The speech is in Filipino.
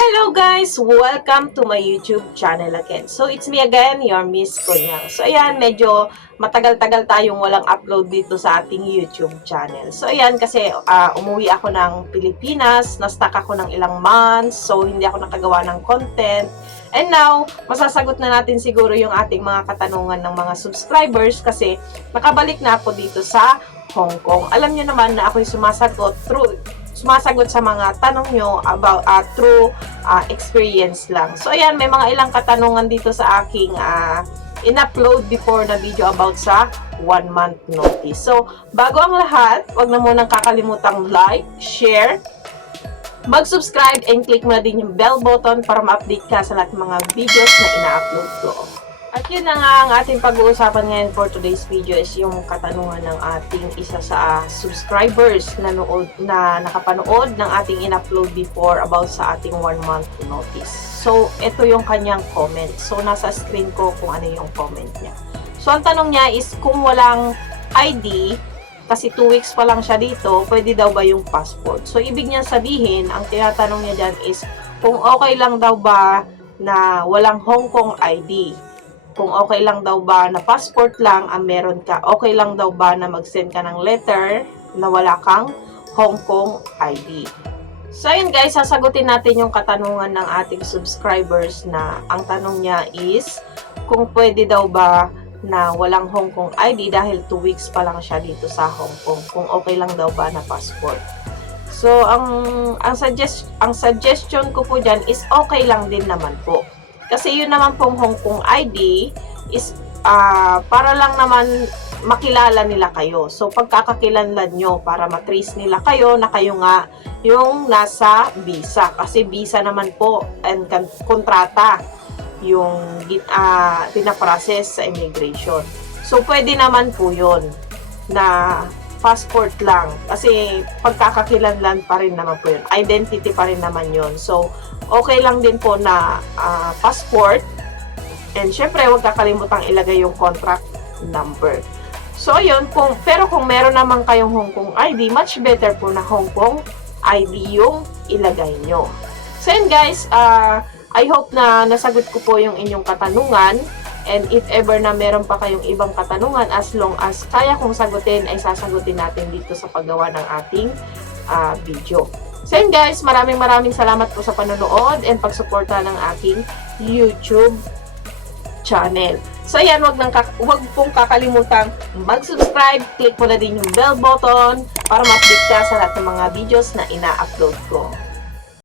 Hello guys! Welcome to my YouTube channel again. So it's me again, your Miss Kunyang. So ayan, medyo matagal-tagal tayong walang upload dito sa ating YouTube channel. So ayan, kasi umuwi ako ng Pilipinas, na-stuck ako ng ilang months, so hindi ako nakagawa ng content. And now, masasagot na natin siguro yung ating mga katanungan ng mga subscribers kasi nakabalik na ako dito sa Hong Kong. Alam niyo naman na ako'y sumasagot sa mga tanong nyo about through experience lang. So, ayan, may mga ilang katanungan dito sa aking in-upload before na video about sa 1 month notice. So, bago ang lahat, wag na munang kakalimutang like, share, mag-subscribe, and click mo na din yung bell button para ma-update ka sa lahat ng mga videos na ina-upload ko. At yun na nga ang ating pag-uusapan ngayon for today's video is yung katanungan ng ating isa sa subscribers na nakapanood ng ating in-upload before about sa ating 1 month notice. So, ito yung kanyang comment. So, nasa screen ko kung ano yung comment niya. So, ang tanong niya is kung walang ID, kasi 2 weeks pa lang siya dito, pwede daw ba yung passport? So, ibig niya sabihin, ang tinatanong niya dyan is kung okay lang daw ba na walang Hong Kong ID. Kung okay lang daw ba na passport lang ang meron ka, okay lang daw ba na mag-send ka ng letter na wala kang Hong Kong ID. So, ayun guys, sasagutin natin yung katanungan ng ating subscribers na ang tanong niya is kung pwede daw ba na walang Hong Kong ID dahil 2 weeks pa lang siya dito sa Hong Kong. Kung okay lang daw ba na passport. So, ang suggestion ko po dyan is okay lang din naman po. Kasi yun naman pong Hong Kong ID is para lang naman makilala nila kayo. So, pagkakakilanlan nyo para matrace nila kayo na kayo nga yung nasa visa. Kasi visa naman po and kontrata yung pinaprocess sa immigration. So, pwede naman po yun na passport lang. Kasi pagkakakilanlan pa rin naman po yun. Identity pa rin naman yun. So, okay lang din po na passport. And syempre, huwag kakalimutang ilagay yung contract number. So, yun. Pero kung meron naman kayong Hong Kong ID, much better po na Hong Kong ID yung ilagay nyo. So, yun guys, I hope na nasagot ko po yung inyong katanungan. And if ever na meron pa kayong ibang katanungan, as long as kaya kong sagutin, ay sasagutin natin dito sa paggawa ng ating video. So yun guys, maraming salamat po sa panonood and pagsuporta ng aking YouTube channel. So ayan, wag pong kakalimutan mag-subscribe, click mo na din yung bell button para ma-update ka sa lahat ng mga videos na ina-upload ko.